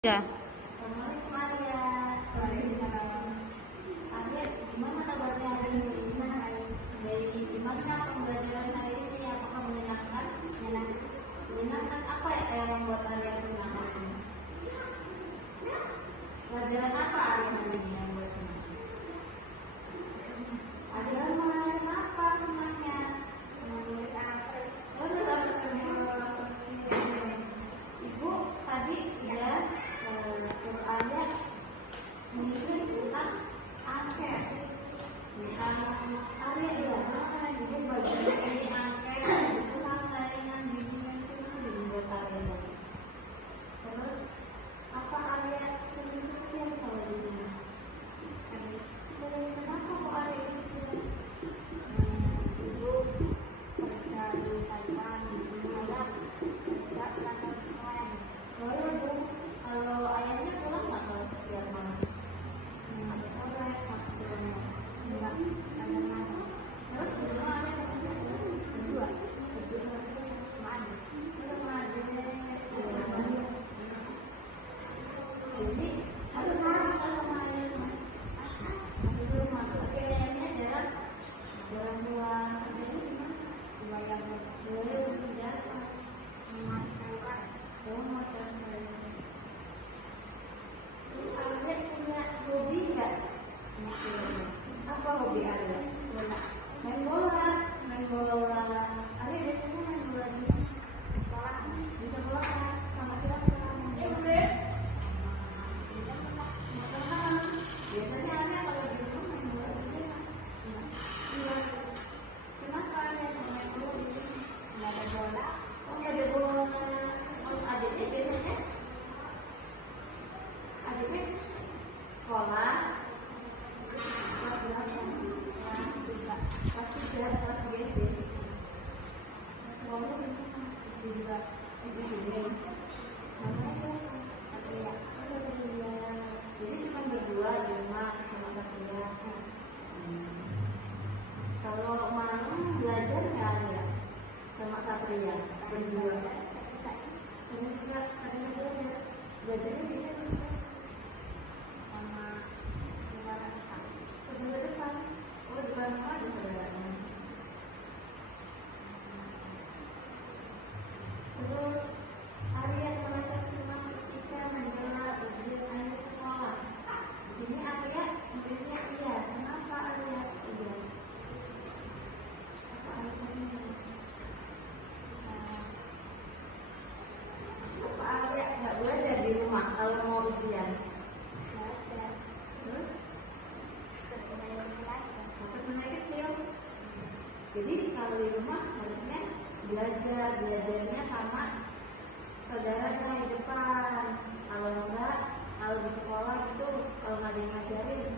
Ya. Assalamualaikum Arya. Arya, gimana kabarnya hari ini? Baik, gimana pembelajaran hari ini? Apakah menyenangkan? Menyenangkan apa ya yang membuat Arya senang hari ini? Pelajaran apa Arya hari ini yang membuat senang? Arya pelajaran apa semuanya? Menulis apa? Ibu tadi sudah Arya menyusun tentang angket. Arya jadi bagian dari angket itu layanan bimbingan itu sering buat Arya. Terus apa Arya sering kesepian kalau di rumah? Sering kenapa kok Arya kesepian? Ibu kerja di Taiwan, ayah kerja kantor keren. Lalu Bu, kalau ayahnya pulang nggak kalau setiap malam? Habis sore, habis pulang. Enggak, kadang-kadang. Terus di rumah ada siapa? Berdua. Mana? Sama adik. Jadi harus sama ayahnya. Habis rumah. Tapi ayahnya jarang keluar. Jadi gimana? Bayar boleh bekerja sama Taiwan. Terus Arya punya hobi nggak? Apa hobi Arya? Main bola. Arya biasanya main bola di sekolah. Di sekolah sama siapa? Biasanya Arya kalau di rumah main bola aja. Kenapa Arya main bola di sini? Nggak ada bola. Oh, nggak ada bola. Adiknya biasanya sekolah kelas berapa? Kelas 3, kelas BSD. Sekolah SD juga, SD. Namanya siapa? Satria. Jadi cuma berdua di rumah sama Satria. Kalau malam belajar nggak ada sama Satria berdua. Kadang belajarnya bisa sama saudara depan. Oh, depan rumah ada saudaranya. Terus Arya merasa cemas ketika menjelang ujian akhir sekolah. Di sini Arya nulisnya iya. Kenapa Arya iya? Apa alasannya? Apa Arya nggak belajar di rumah kalau mau ujian? Terus temennya kecil. Jadi kalau di rumah harusnya belajarnya sama saudara di depan. Kalau enggak, kalau di sekolah gitu, kalau nggak ada yang ngajarin,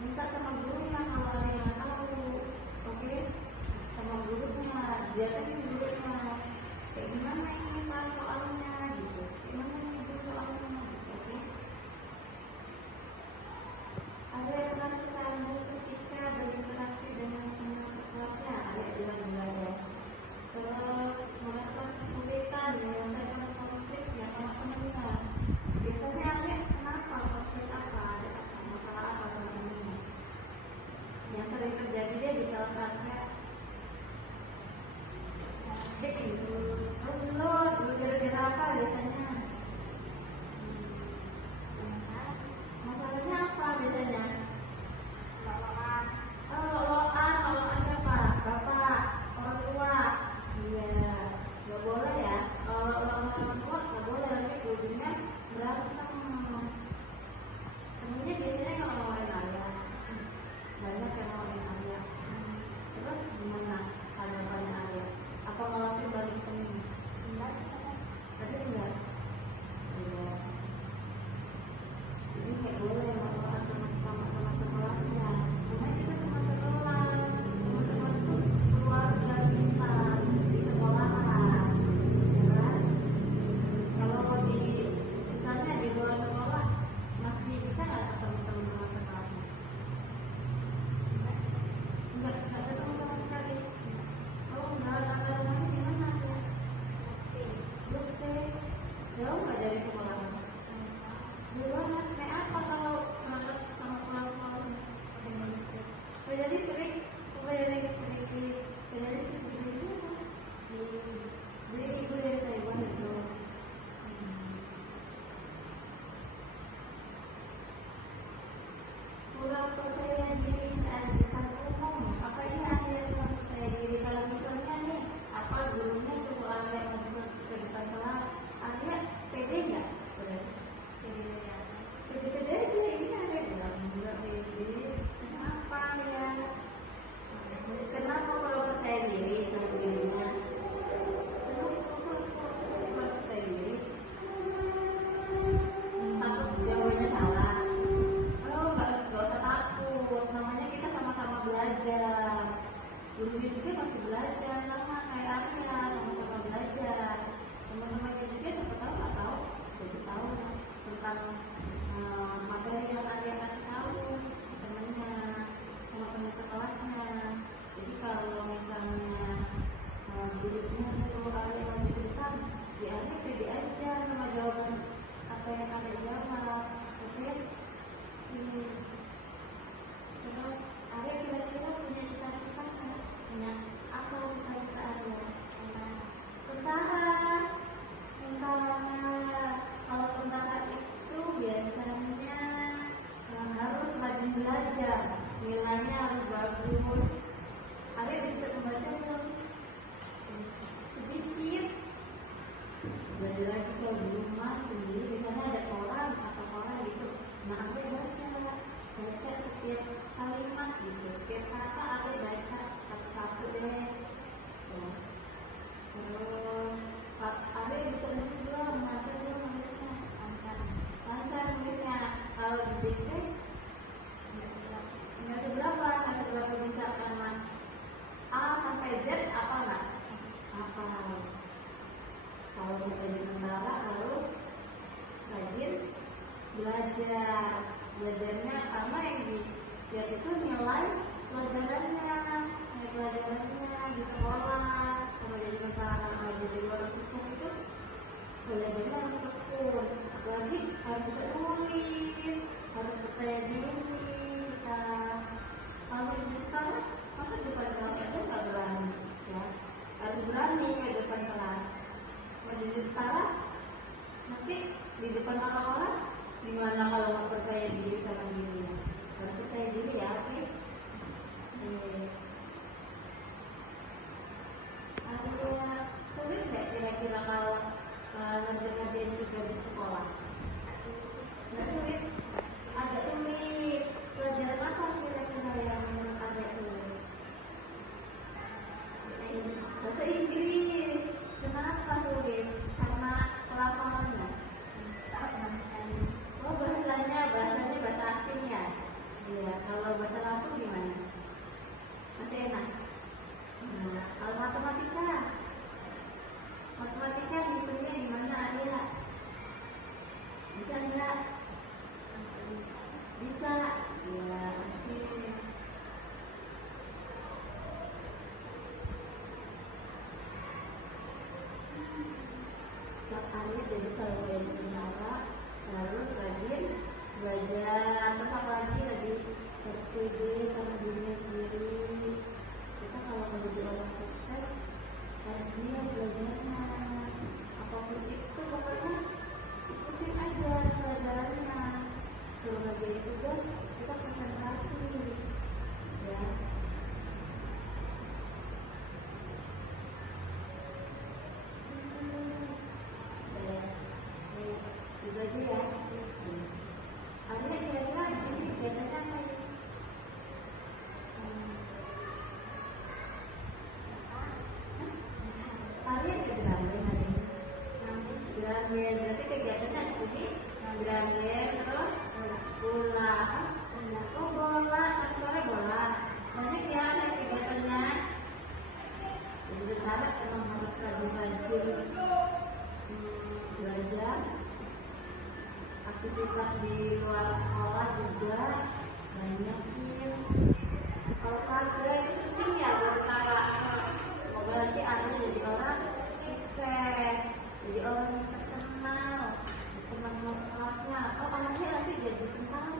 minta sama gurunya kalau ada yang nggak tahu. Oke, sama gurunya, diajarin gurunya. Kayak gimana ini Pak soalnya gitu? Gimana ini soalnya? Oke. Ada yang merasa canggung ketika berinteraksi dengan teman sekelasnya, ada yang bilang ya. Terus merasa kesulitan menyelesaikan konfliknya sama temannya. Biasanya ada kenapa konflik apa? Ada masalah apa sama temannya? Yang sering terjadi dia di kelas saya. Dulu gara-gara apa biasanya? Masalahnya apa biasanya? Loloan siapa? Bapak, orang tua. Iya, nggak boleh ya. Kalau orang tua nggak boleh, nanti ujungnya berantem. Temennya biasanya nggak ngomongin ayah. Banyak yang ngomongin ayah. Terus gimana tanggapannya ayah? Apa ngelakuin balik temen? Enggak. Tadi enggak. Iya. Jadi nggak boleh ngomong sama sekelasnya. Karena kita cuma sekelas. Teman sekelas itu keluarga kita di sekolahan. Ya kan? Kalau di misalnya di luar sekolah materi yang Arya kasih tahu temennya sama teman sekelasnya. Jadi kalau misalnya gurunya suruh Arya maju ke depan, ya Arya pede aja sama jawaban apa yang Arya jawab. Oke. Terus Arya kira-kira punya cita-cita kan? Punya apa cita-cita Arya? Tentara. Kalau tentara itu biasanya harus rajin belajar, nilainya harus bagus. Arya bisa membaca belum? Sedikit. Belajar lagi kalau di rumah sendiri, biasanya ada koran atau koran gitu. Nah, Arya baca setiap kalimat gitu, setiap kata Arya baca satu-satu deh. Ya. Terus Arya bisa nulis belum? Lancar belum nulisnya? Lancar nulisnya. Kalau di dikte nggak seberapa bisa karena A sampai Z apa nggak? Apa? Kalau mau jadi tentara harus rajin belajar. Belajarnya karena yang dilihat itu nilai pelajarannya di sekolah. Kalau jadi tentara, kalau jadi orang sukses itu belajarnya harus tekun. Apalagi harus bisa nulis, harus percaya diri. Kita kalau di tentara, masa di depan kelas aja nggak berani, ya? Harus berani ke depan kelas. Mau jadi tentara, nanti di depan orang-orang gimana kalau nggak percaya diri sama dirinya? Harus percaya diri ya, oke? Ada sulit nggak kira-kira kalau ngerjain tugas di sekolah? Nggak sulit? Agak sulit. Pelajaran apa kira-kira yang menurut agak sulit? Bahasa Inggris. Kenapa sulit? Karena pelafalannya. Oh, bahasanya bahasa asing ya? Iya. Kalau bahasa kampung gimana? Masih enak. Nah, kalau matematika hitungnya gimana Arya? Bisa nggak? Bisa. Ya, oke. Tiap Arya jadi kalau jadi tentara harus rajin belajar. Terus apa lagi tadi? Pede sama dirinya sendiri. Kita kalau menjadi orang sukses harus lihat belajarnya. Apapun itu pokoknya ikutin aja pelajarannya. Kalau ngerjain tugas kita konsentrasi, ya. Itu aja ya. Arya kira-kira di sini kegiatannya apa ya? Arya ke Gramen hari ini. Gramen berarti kegiatannya di sini. Gramen terus bola. Oh, bola. Sore bola. Banyak ya kegiatannya. Jadi tentara memang harus rajin belajar. Aktivitas di luar sekolah juga banyakin. Kalau keluarga itu penting ya buat tentara. Semoga nanti Arya jadi orang sukses, jadi orang yang terkenal, kelasnya. Oh, anaknya nanti jadi tentara,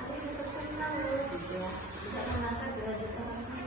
Arya jadi terkenal loh, gitu ya. Bisa mengangkat derajat orangnya.